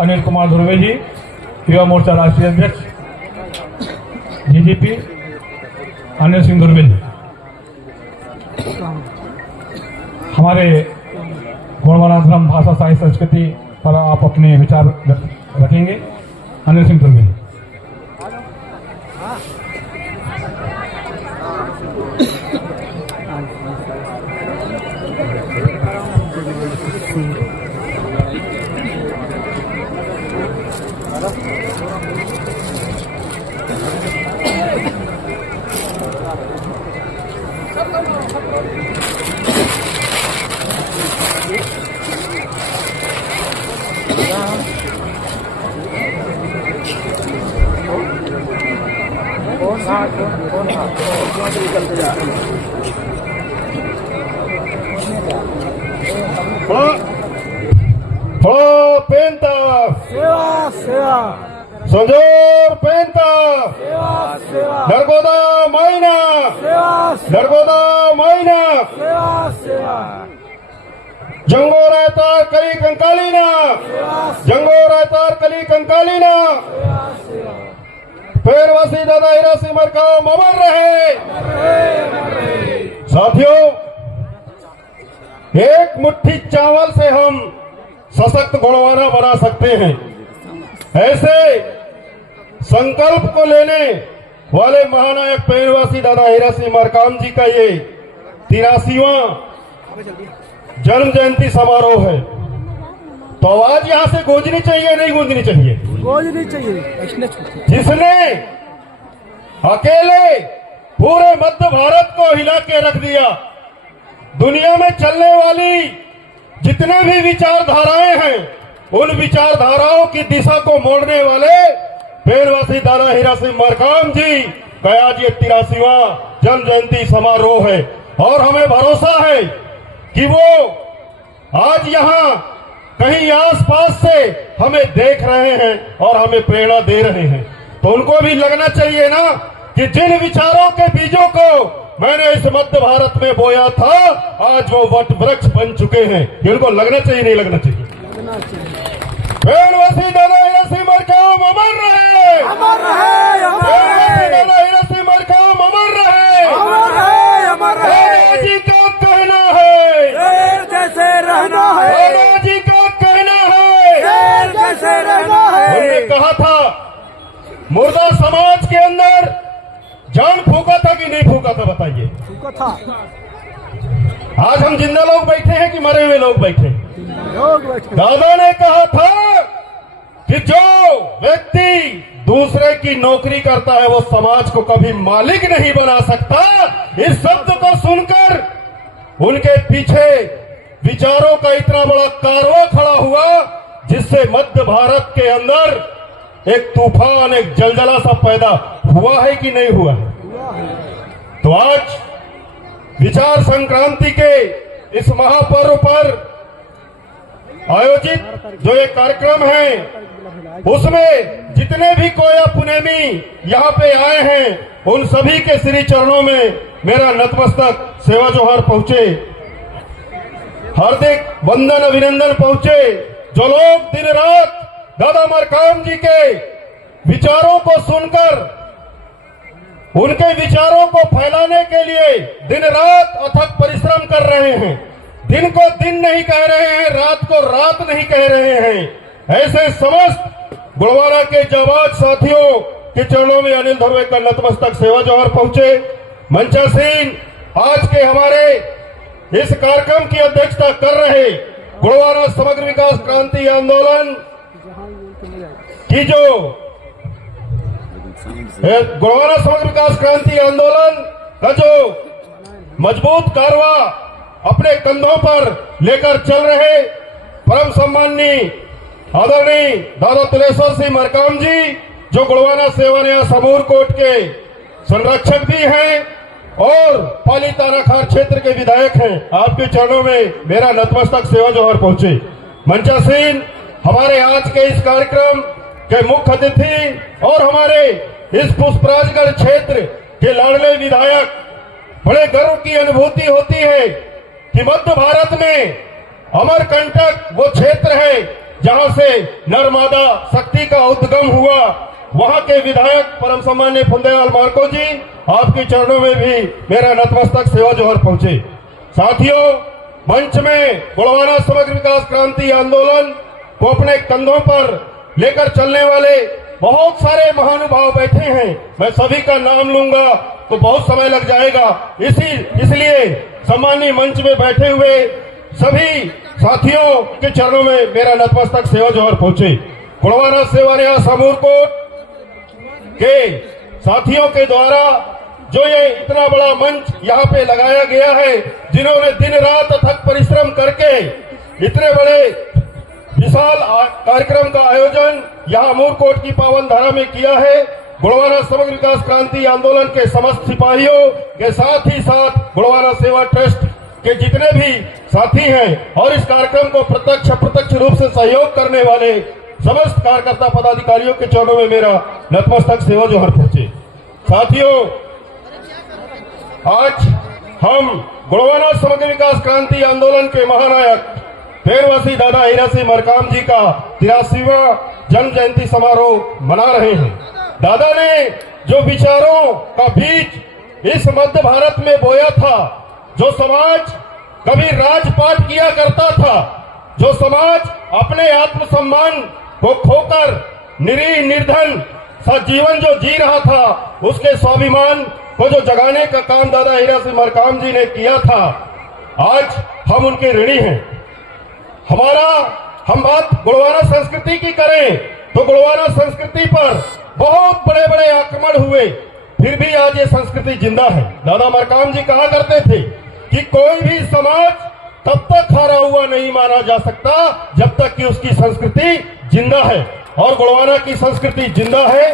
अनिल कुमार धुर्वे जी, युवा मोर्चा राष्ट्रीय अध्यक्ष डीजीपी अनिल सिंह धुर्वे जी, हमारे गुणवनाश्रम भाषा साहित्य संस्कृति पर आप अपने विचार रखेंगे। अनिल सिंह धुर्वे जी। पेंता सेवा सेवा संजोर पेंता सेवा सेवा नर्मदा मायना सेवा नर्मदा मायना सेवा सेवा जंगो रायतार कली कंकालीना जंगो रायतार कली कंकालीना पेरवासी दादा हिरासी मरकाम अमर रहे। साथियों, एक मुट्ठी चावल से हम सशक्त गुणवाना बना सकते हैं। ऐसे संकल्प को लेने वाले महानायक पेरवासी दादा हिरासी मरकाम जी का ये 83वां जन्म जयंती समारोह है, तो आवाज यहां से गूंजनी चाहिए, नहीं गूंजनी चाहिए? गूंजनी चाहिए। जिसने अकेले पूरे मध्य भारत को हिला के रख दिया, दुनिया में चलने वाली जितने भी विचारधाराएं हैं, उन विचारधाराओं की दिशा को मोड़ने वाले पेरवासी दादा हिरासी मरकाम जी का आज ये 83वां जन्म जयंती समारोह है। और हमें भरोसा है कि वो आज यहाँ कहीं आसपास से हमें देख रहे हैं और हमें प्रेरणा दे रहे हैं। तो उनको भी लगना चाहिए ना कि जिन विचारों के बीजों को मैंने इस मध्य भारत में बोया था, आज वो वट वृक्ष बन चुके हैं। इनको लगना चाहिए, नहीं लगना चाहिए? पेरवासी दादा हिरासी मरकाम अमर रहे, अमर रहे, अमर पेरवासी रहे, दादा हिरासी मरकाम अमर रहे, अमर रहे, अमर रहे। दादा जी का कहना है शेर जैसे रहना है, दादा जी का कहना है। शेर जैसे रहना उन्होंने है। कहा था, मुर्दा समाज के अंदर जान फूका था कि नहीं फूका था, बताइए? फूका था। आज हम जिंदा लोग बैठे हैं कि मरे हुए लोग बैठे हैं? लोग बैठे। दादा ने कहा था कि जो व्यक्ति दूसरे की नौकरी करता है वो समाज को कभी मालिक नहीं बना सकता। इस शब्द को सुनकर उनके पीछे विचारों का इतना बड़ा कारवां खड़ा हुआ, जिससे मध्य भारत के अंदर एक तूफान, एक जलजला सा पैदा हुआ है कि नहीं हुआ है? तो आज विचार संक्रांति के इस महापर्व पर आयोजित जो ये कार्यक्रम है, उसमें जितने भी कोया पुनेमी यहाँ पे आए हैं, उन सभी के श्री चरणों में मेरा नतमस्तक सेवा जोहार पहुंचे, हार्दिक वंदन अभिनंदन पहुंचे। जो लोग दिन रात दादा मरकाम जी के विचारों को सुनकर उनके विचारों को फैलाने के लिए दिन रात अथक परिश्रम कर रहे हैं, दिन को दिन नहीं कह रहे हैं, रात को रात नहीं कह रहे हैं, ऐसे समस्त गुणवाना के जाबाज साथियों के चरणों में अनिल धुर्वे का नतमस्तक सेवा जोहार पहुंचे। मंचासीन आज के हमारे इस कार्यक्रम की अध्यक्षता कर रहे गुणवाना समग्र विकास क्रांति आंदोलन की गुणवाना समग्र विकास क्रांति आंदोलन का जो मजबूत कारवा अपने कंधों पर लेकर चल रहे परम सम्माननीय आदरणीय दादा तुलेश्वर सिंह मरकाम जी, जो गुणवाना सेवानिया समूर कोट के संरक्षक भी हैं और पाली तानाखार क्षेत्र के विधायक हैं, आपके चरणों में मेरा नतमस्तक सेवा जोहार पहुंचे। मंचासीन हमारे आज के इस कार्यक्रम के मुख्य अतिथि और हमारे इस पुष्पराजगढ़ क्षेत्र के लाडले विधायक, बड़े गर्व की अनुभूति होती है कि मध्य भारत में अमरकंटक वो क्षेत्र है जहां से नर्मदा शक्ति का उद्गम हुआ, वहां के विधायक परम सम्मान्य फुंदेलाल मार्को जी, आपके चरणों में भी मेरा नतमस्तक सेवा जोहर पहुंचे। साथियों, मंच में गोंडवाना समग्र विकास क्रांति आंदोलन को अपने कंधों पर लेकर चलने वाले बहुत सारे महानुभाव बैठे हैं। मैं सभी का नाम लूंगा तो बहुत समय लग जाएगा, इसलिए सम्मानीय मंच में बैठे हुए सभी साथियों के चरणों में मेरा नतमस्तक सेवा जोहर पहुंचे। गोंडवाना सेवा न्यास अमूरकोट के साथियों के द्वारा जो ये इतना बड़ा मंच यहाँ पे लगाया गया है, जिन्होंने दिन रात अथक परिश्रम करके इतने बड़े विशाल कार्यक्रम का आयोजन यहाँ अमूरकोट की पावन धारा में किया है। गोंडवाना समग्र विकास क्रांति आंदोलन के समस्त सिपाहियों के साथ ही साथ गोंडवाना सेवा ट्रस्ट के जितने भी साथी हैं और इस कार्यक्रम को प्रत्यक्ष अप्रत्यक्ष रूप से सहयोग करने वाले समस्त कार्यकर्ता पदाधिकारियों के चरणों में मेरा नतमस्तक सेवा जोहर पहुंचे। साथियों, आज हम गोंडवाना समग्र विकास क्रांति आंदोलन के महानायक पेरवासी दादा हीरा सिंह मरकाम जी का 83वां जन्म जयंती समारोह मना रहे हैं। दादा ने जो विचारों का बीज इस मध्य भारत में बोया था, जो समाज कभी राजपाट किया करता था, जो समाज अपने आत्मसम्मान को खोकर निरीह निर्धन सा जीवन जो जी रहा था, उसके स्वाभिमान को जो जगाने का काम दादा हीरा सिंह मरकाम जी ने किया था, आज हम उनके ऋणी हैं। हम बात गोंडवाना संस्कृति की करें तो गोंडवाना संस्कृति पर बहुत बड़े बड़े आक्रमण हुए, फिर भी आज ये संस्कृति जिंदा है। दादा मरकाम जी कहा करते थे कि कोई भी समाज तब तक हारा हुआ नहीं माना जा सकता जब तक कि उसकी संस्कृति जिंदा है, और गोंडवाना की संस्कृति जिंदा है।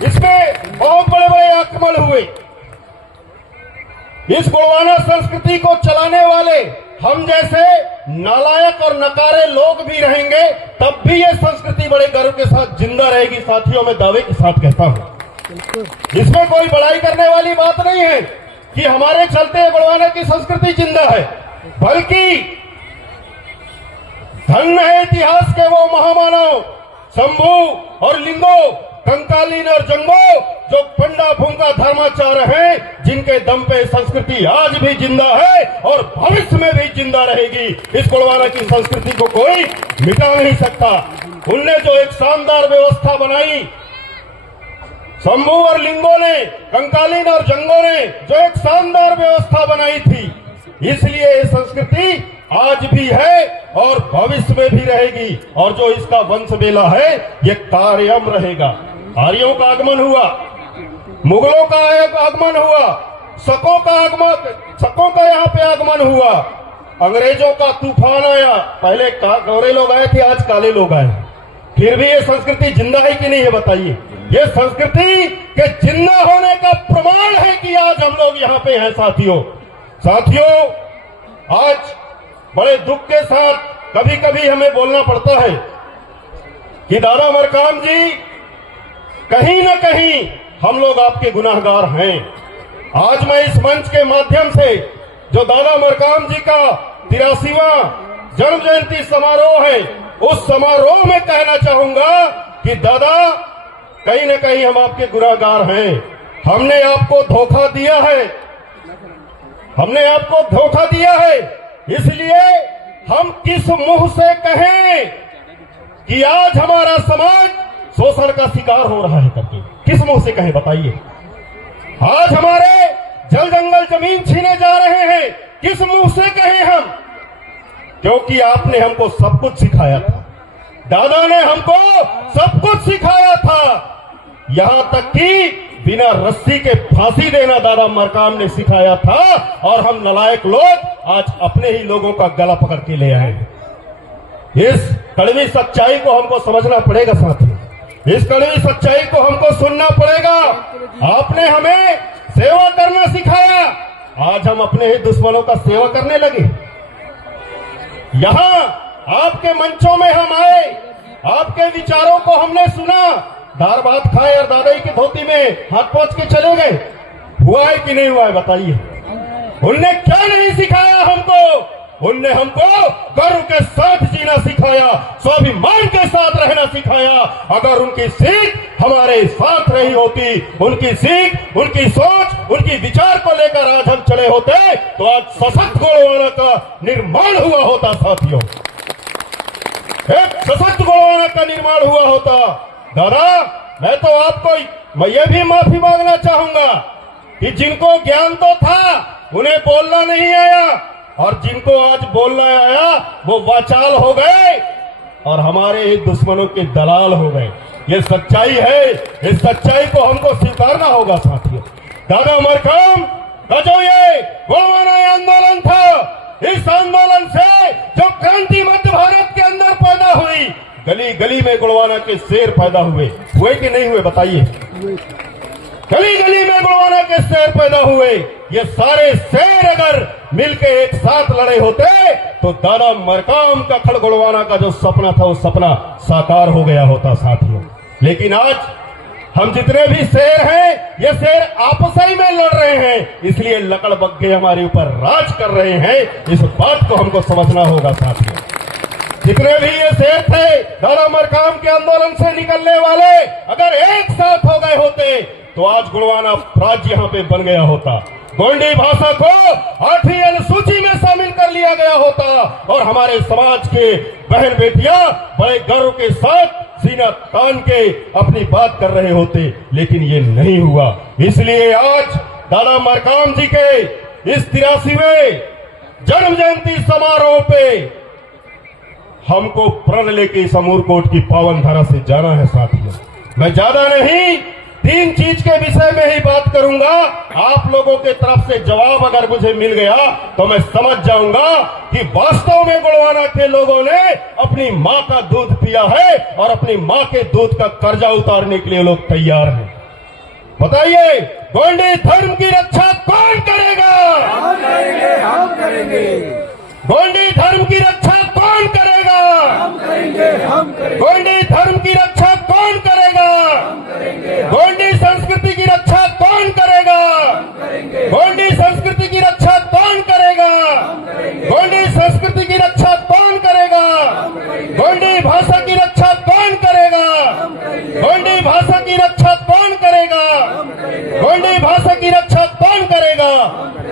इसमें बहुत बड़े बड़े आक्रमण हुए। इस गोंडवाना संस्कृति को चलाने वाले हम जैसे नालायक और नकारे लोग भी रहेंगे, तब भी ये संस्कृति बड़े गर्व के साथ जिंदा रहेगी। साथियों, मैं दावे के साथ कहता हूं, इसमें कोई बड़ाई करने वाली बात नहीं है कि हमारे चलते गोंडवाना की संस्कृति जिंदा है, बल्कि धन्य है इतिहास के वो महामानव शंभू और लिंगो, कंकालीन और जंगो, जो पंडा भूंगा धर्माचार्य हैं, जिनके दम पे संस्कृति आज भी जिंदा है और भविष्य में भी जिंदा रहेगी। इस गोंडवाना की संस्कृति को कोई मिटा नहीं सकता। उनने जो एक शानदार व्यवस्था बनाई, शंभू और लिंगो ने, कंकालीन और जंगो ने जो एक शानदार व्यवस्था बनाई थी, इसलिए ये संस्कृति आज भी है और भविष्य में भी रहेगी। और जो इसका वंश बेला है, ये कायम रहेगा। आर्यों का आगमन हुआ, मुगलों का आगमन हुआ, शकों का यहाँ पे आगमन हुआ, अंग्रेजों का तूफान आया। पहले गोरे लोग आए थे, आज काले लोग आए, फिर भी ये संस्कृति जिंदा है कि नहीं है बताइए। ये संस्कृति के जिंदा होने का प्रमाण है कि आज हम लोग यहाँ पे हैं। साथियों, आज बड़े दुख के साथ कभी कभी हमें बोलना पड़ता है कि दादा मरकाम जी, कहीं न कहीं हम लोग आपके गुनाहगार हैं। आज मैं इस मंच के माध्यम से जो दादा मरकाम जी का 83वां जन्म जयंती समारोह है, उस समारोह में कहना चाहूंगा कि दादा, कहीं न कहीं हम आपके गुनाहगार हैं। हमने आपको धोखा दिया है, इसलिए हम किस मुंह से कहें कि आज हमारा समाज शोषण का शिकार हो रहा है करके, किस मुंह से कहें बताइए। आज हमारे जल जंगल जमीन छीने जा रहे हैं, किस मुंह से कहें हम, क्योंकि आपने हमको सब कुछ सिखाया था। दादा ने हमको सब कुछ सिखाया था, यहां तक कि बिना रस्सी के फांसी देना दादा मरकाम ने सिखाया था, और हम नालायक लोग आज अपने ही लोगों का गला पकड़ के ले आए। इस कड़वी सच्चाई को हमको समझना पड़ेगा साथियों, इस कड़वी सच्चाई को हमको सुनना पड़ेगा। आपने हमें सेवा करना सिखाया, आज हम अपने ही दुश्मनों का सेवा करने लगे। यहां आपके मंचों में हम आए, आपके विचारों को हमने सुना, दाल भात खाए और दादाई की धोती में हाथ पहुंच के चले गए। हुआ है कि नहीं हुआ है बताइए। उनने क्या नहीं सिखाया हमको उनने हमको गर्व के साथ जीना सिखाया, स्वाभिमान के साथ रहना सिखाया। अगर उनकी सीख हमारे साथ रही होती, उनकी सीख, उनकी सोच, उनकी विचार को लेकर आज हम चले होते तो आज सशक्त गोंडवाना का निर्माण हुआ होता। साथियों, एक सशक्त गोंडवाना का निर्माण हुआ होता। दादा, मैं ये भी माफी मांगना चाहूंगा कि जिनको ज्ञान तो था उन्हें बोलना नहीं आया, और जिनको आज बोलना आया वो वाचाल हो गए और हमारे ही दुश्मनों के दलाल हो गए। ये सच्चाई है, इस सच्चाई को हमको स्वीकारना होगा। साथियों, दादा मरकम का जो ये गोंडवाना आंदोलन था, इस आंदोलन से जो क्रांति मध्य भारत के अंदर पैदा हुई, गली गली में गोंडवाना के शेर पैदा हुए कि नहीं हुए? बताइए। गली गली में गोंडवाना के शेर पैदा हुए। ये सारे शेर अगर मिलके एक साथ लड़े होते तो दादा मरकाम का खड़ गोंडवाना का जो सपना था वो सपना साकार हो गया होता। साथियों, लेकिन आज हम जितने भी शेर हैं, ये शेर आपस ही में लड़ रहे हैं, इसलिए लकड़ बग्गे हमारे ऊपर राज कर रहे हैं। इस बात को हमको समझना होगा। साथियों, जितने भी ये शेर थे दादा मरकाम के आंदोलन से निकलने वाले, अगर एक साथ हो गए होते तो आज गोंडवाना राज्य यहाँ पे बन गया होता। गोंडी भाषा को 8वीं अनुसूची में शामिल कर लिया गया होता और हमारे समाज के बहन बेटियां बड़े गर्व के साथ सीना तान के अपनी बात कर रहे होते, लेकिन ये नहीं हुआ। इसलिए आज दादा मरकाम जी के इस 83वें जन्म जयंती समारोह पे हमको प्रण लेके इस अमूरकोट की पावन धरा से जाना है। साथियों, मैं ज्यादा नहीं, 3 चीज के विषय में ही बात करूंगा। आप लोगों के तरफ से जवाब अगर मुझे मिल गया तो मैं समझ जाऊंगा कि वास्तव में गोंडवाना के लोगों ने अपनी मां का दूध पिया है और अपनी मां के दूध का कर्जा उतारने के लिए लोग तैयार हैं। बताइए, गोंडी धर्म की रक्षा कौन करेगा? हम करेंगे, हम करेंगे। गोंडी धर्म की रक्षा कौन करेगा? हम करेंगे, हम करेंगे। गोंडी धर्म की रक्षा कौन करेगा? हम करेंगे, गोंडी संस्कृति की रक्षा कौन करेगा? हम करेंगे। गोंडी संस्कृति की रक्षा कौन करेगा? हम करेंगे, गोंडी संस्कृति की रक्षा कौन करेगा? हम करेंगे। गोंडी भाषा की रक्षा कौन करेगा? हम करेंगे, गोंडी भाषा की रक्षा कौन करेगा? हम करेंगे। गोंडी भाषा की रक्षा कौन करेगा?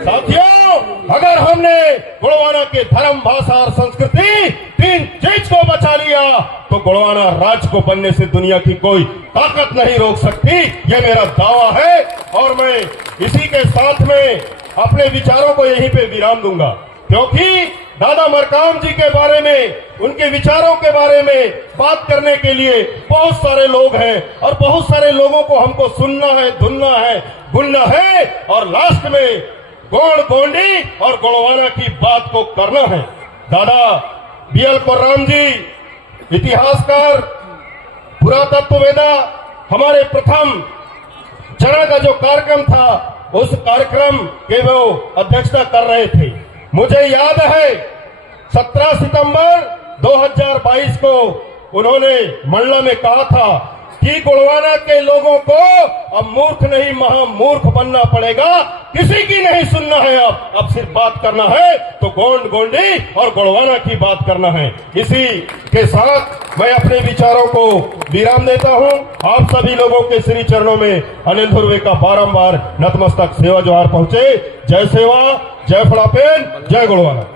साथियों, अगर हमने गोंडवाना के धर्म, भाषा और संस्कृति 3 चीज को बचा लिया तो गोंडवाना राज्य को बनने से दुनिया की कोई ताकत नहीं रोक सकती। यह मेरा दावा है और मैं इसी के साथ में अपने विचारों को यहीं पे विराम दूंगा, क्योंकि दादा मरकाम जी के बारे में, उनके विचारों के बारे में बात करने के लिए बहुत सारे लोग हैं और बहुत सारे लोगों को हमको सुनना है, धुनना है, बुनना है और लास्ट में गोंड, गोंडी और गोंडवाना की बात को करना है। दादा BL कोर्राम जी, इतिहासकार, पुरातत्ववेदा, हमारे प्रथम चरण का जो कार्यक्रम था उस कार्यक्रम के वो अध्यक्षता कर रहे थे। मुझे याद है 17 सितंबर 2022 को उन्होंने मंडला में कहा था कि गोंडवाना के लोगों को अब मूर्ख नहीं महामूर्ख बनना पड़ेगा, किसी की नहीं सुनना है, अब सिर्फ बात करना है तो गोंड, गोंडी और गोंडवाना की बात करना है। इसी के साथ मैं अपने विचारों को विराम देता हूं। आप सभी लोगों के श्री चरणों में अनिल धुर्वे का बारंबार नतमस्तक सेवा जोहार पहुंचे। जय सेवा, जय फड़ापेन, जय गोंडवाना।